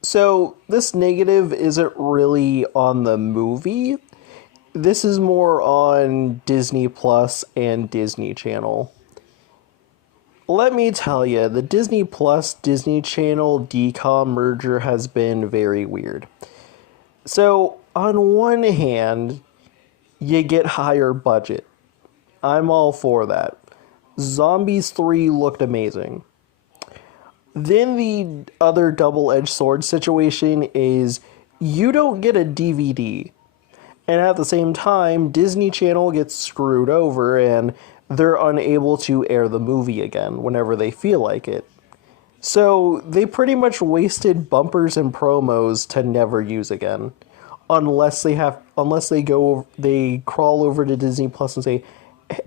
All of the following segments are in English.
So, this negative isn't really on the movie. This is more on Disney Plus and Disney Channel. Let me tell you, the Disney Plus Disney Channel DCOM merger has been very weird. So, on one hand, you get higher budget. I'm all for that. Zombies 3 looked amazing. Then the other double edged sword situation is you don't get a DVD. And at the same time, Disney Channel gets screwed over and they're unable to air the movie again whenever they feel like it. So they pretty much wasted bumpers and promos to never use again. Unless they crawl over to Disney Plus and say,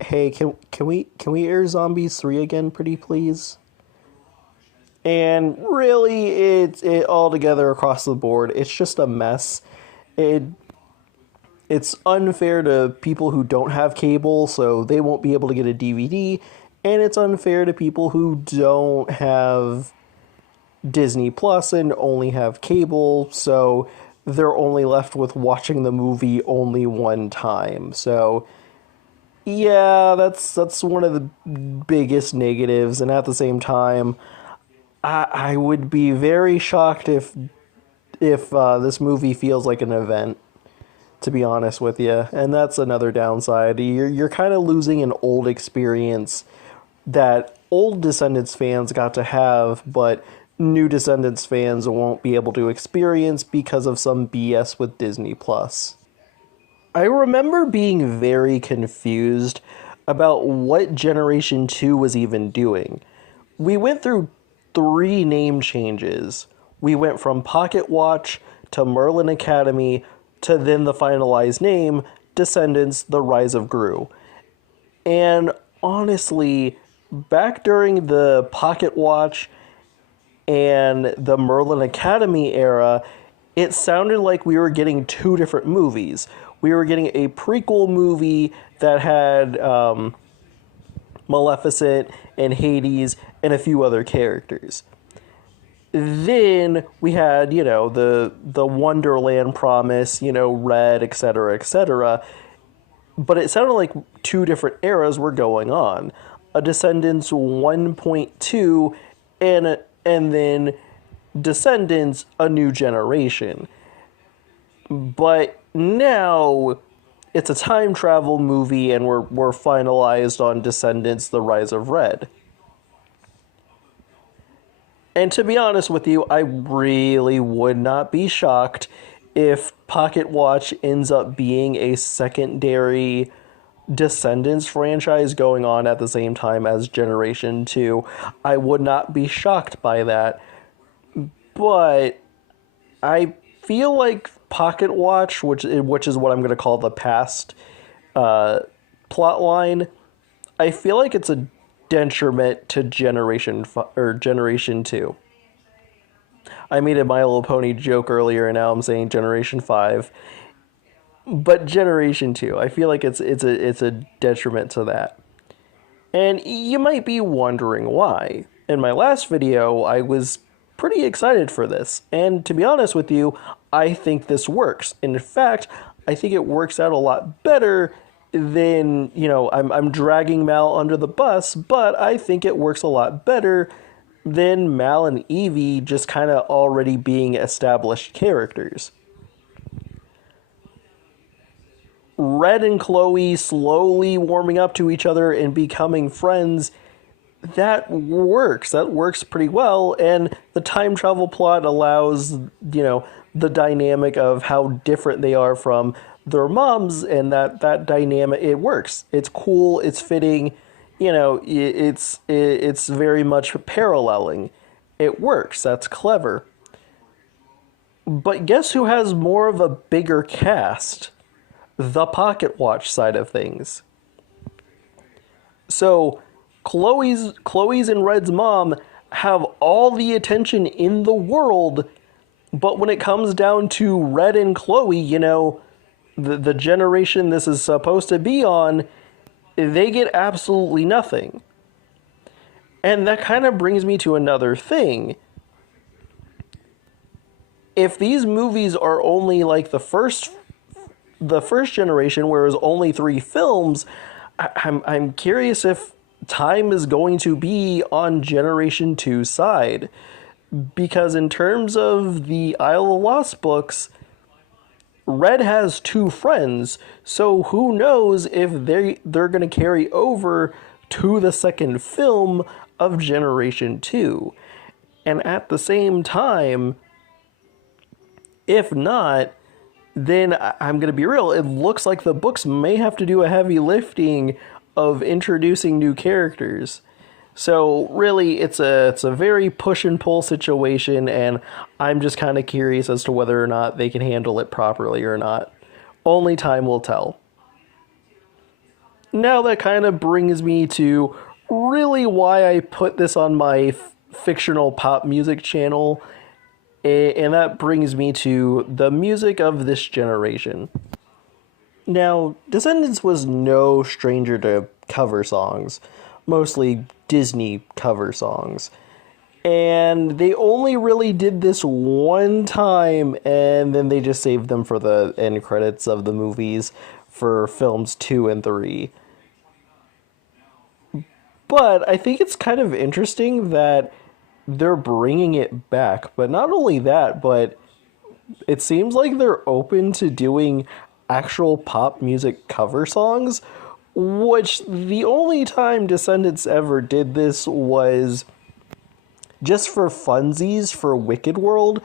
"Hey, can we air Zombies 3 again, pretty please?" And really, it all together across the board, it's just a mess. It it's unfair to people who don't have cable, so they won't be able to get a DVD, and it's unfair to people who don't have Disney Plus and only have cable, so they're only left with watching the movie only one time. So yeah, that's one of the biggest negatives, and at the same time, I would be very shocked if this movie feels like an event, to be honest with you. And that's another downside. You're kind of losing an old experience that old Descendants fans got to have, but new Descendants fans won't be able to experience because of some BS with Disney Plus. I remember being very confused about what Generation 2 was even doing. We went through three name changes. We went from Pocket Watch to Merlin Academy to then the finalized name, Descendants: The Rise of Gru. And honestly, back during the Pocket Watch and the Merlin Academy era, it sounded like we were getting two different movies. We were getting a prequel movie that had Maleficent and Hades and a few other characters. Then we had, the Wonderland promise, Red, etc., etc. But it sounded like two different eras were going on. A Descendants 1.2 and then Descendants: A New Generation. But now it's a time travel movie and we're finalized on Descendants: The Rise of Red. And to be honest with you, I really would not be shocked if Pocket Watch ends up being a secondary Descendants franchise going on at the same time as Generation 2. I would not be shocked by that. But I feel like Pocket Watch, which is what I'm going to call the past plot line, I feel like it's a detriment to Generation 2. I made a My Little Pony joke earlier, and now I'm saying Generation 5. But Generation 2, I feel like it's a detriment to that. And you might be wondering why. In my last video, I was pretty excited for this. And to be honest with you, I think this works. In fact, I think it works out a lot better than, I'm dragging Mal under the bus, but I think it works a lot better than Mal and Evie just kind of already being established characters. Red and Chloe slowly warming up to each other and becoming friends, that works. That works pretty well, and the time travel plot allows, the dynamic of how different they are from their moms, and that dynamic, it works. It's cool, it's fitting, it's very much paralleling. It works, that's clever. But guess who has more of a bigger cast? The Pocket Watch side of things. So Chloe's and Red's mom have all the attention in the world, but when it comes down to Red and Chloe, the generation this is supposed to be on, they get absolutely nothing. And that kind of brings me to another thing. if these movies are only like the first generation, where it was only three films, I'm curious if time is going to be on Generation 2's side. Because in terms of the Isle of Lost books, Red has two friends, so who knows if they're going to carry over to the second film of Generation 2. And at the same time, if not, then I'm going to be real. It looks like the books may have to do a heavy lifting of introducing new characters. So really, it's a very push and pull situation, and I'm just kind of curious as to whether or not they can handle it properly or not. Only time will tell. Now that kind of brings me to really why I put this on my fictional pop music channel, and that brings me to the music of this generation. Now, Descendants was no stranger to cover songs, mostly Disney cover songs. And they only really did this one time, and then they just saved them for the end credits of the movies for films 2 and 3. But I think it's kind of interesting that they're bringing it back. But not only that, but it seems like they're open to doing actual pop music cover songs, which the only time Descendants ever did this was just for funsies for Wicked World,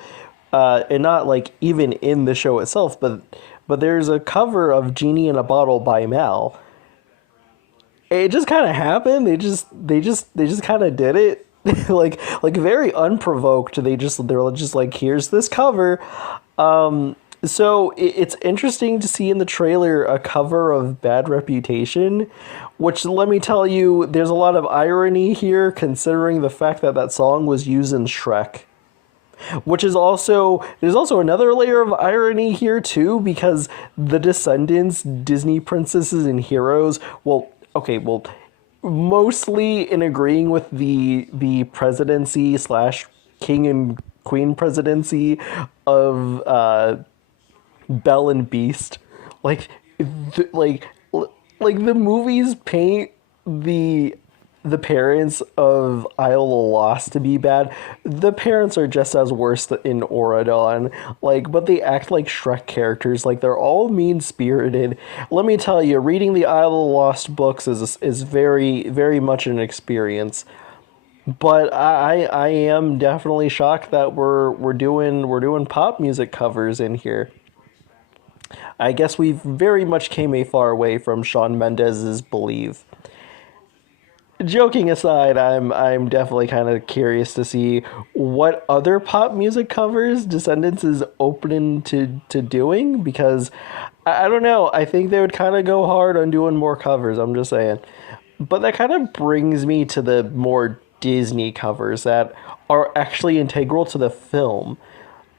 and not like even in the show itself, but there's a cover of Genie in a Bottle by Mal. It just kind of happened. They just kind of did it. like very unprovoked. They're just like, here's this cover. So it's interesting to see in the trailer a cover of Bad Reputation, which, let me tell you, there's a lot of irony here considering the fact that that song was used in Shrek. Which is also, there's also another layer of irony here too, because the Descendants, Disney princesses and heroes, mostly in agreeing with the presidency slash king and queen presidency of Belle and Beast. Like, like the movies paint the parents of Isle of Lost to be bad. The parents are just as worse in Auradon. But they act like Shrek characters. Like, they're all mean-spirited. Let me tell you, reading the Isle of Lost books is very, very much an experience. But I am definitely shocked that we're doing pop music covers in here. I guess we've very much came a far way from Shawn Mendes's Believe. Joking aside, I'm definitely kind of curious to see what other pop music covers Descendants is open to doing, because I don't know, I think they would kind of go hard on doing more covers, I'm just saying. But that kind of brings me to the more Disney covers that are actually integral to the film.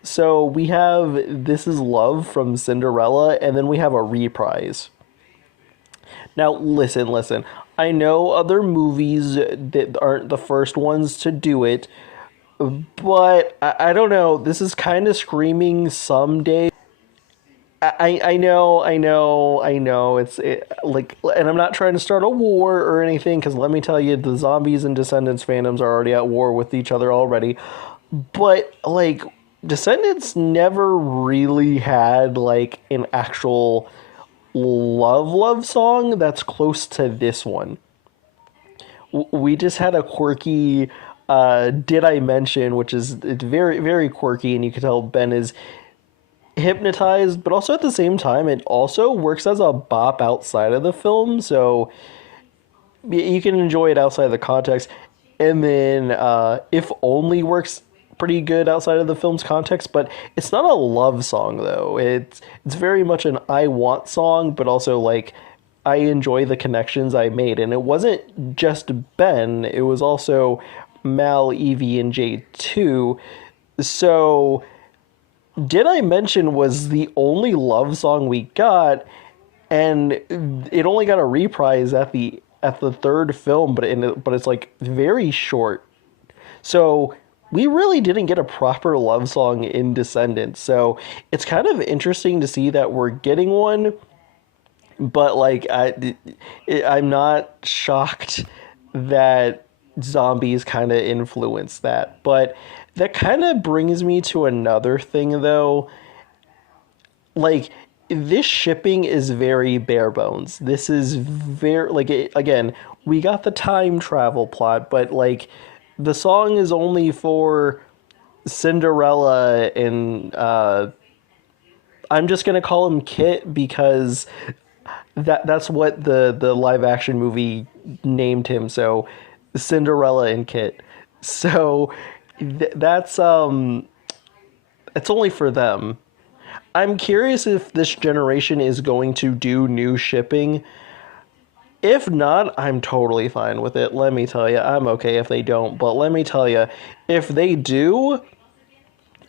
So we have This Is Love from Cinderella, and then we have a reprise. Now, listen. I know other movies that aren't the first ones to do it, but I don't know. This is kind of screaming someday. I know. And I'm not trying to start a war or anything, because let me tell you, the Zombies and Descendants fandoms are already at war with each other already. But, Descendants never really had, an actual love song that's close to this one. We just had a quirky Did I Mention, which is it's very, very quirky, and you can tell Ben is hypnotized, but also at the same time, it also works as a bop outside of the film, so you can enjoy it outside of the context. And then If Only works pretty good outside of the film's context, but it's not a love song though. It's very much an I want song, but also I enjoy the connections I made. And it wasn't just Ben, it was also Mal, Evie, and Jade too. So Did I Mention was the only love song we got, and it only got a reprise at the third film, but it's very short. So we really didn't get a proper love song in Descendants. So it's kind of interesting to see that we're getting one, but like I'm not shocked that zombies kind of influence that. But that kind of brings me to another thing though. Like this shipping is very bare bones. This is very like again, we got the time travel plot, but like the song is only for Cinderella and I'm just gonna call him Kit because that's what the live action movie named him. So Cinderella and Kit. So that's it's only for them. I'm curious if this generation is going to do new shipping. If not, I'm totally fine with it. Let me tell you, I'm okay if they don't. But let me tell you, if they do,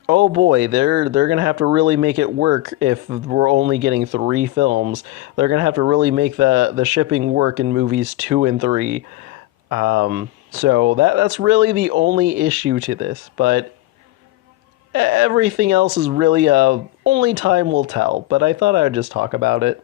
oh boy, they're gonna have to really make it work. If we're only getting 3 films, they're gonna have to really make the shipping work in movies 2 and 3. So that's really the only issue to this. But everything else is really only time will tell. But I thought I would just talk about it.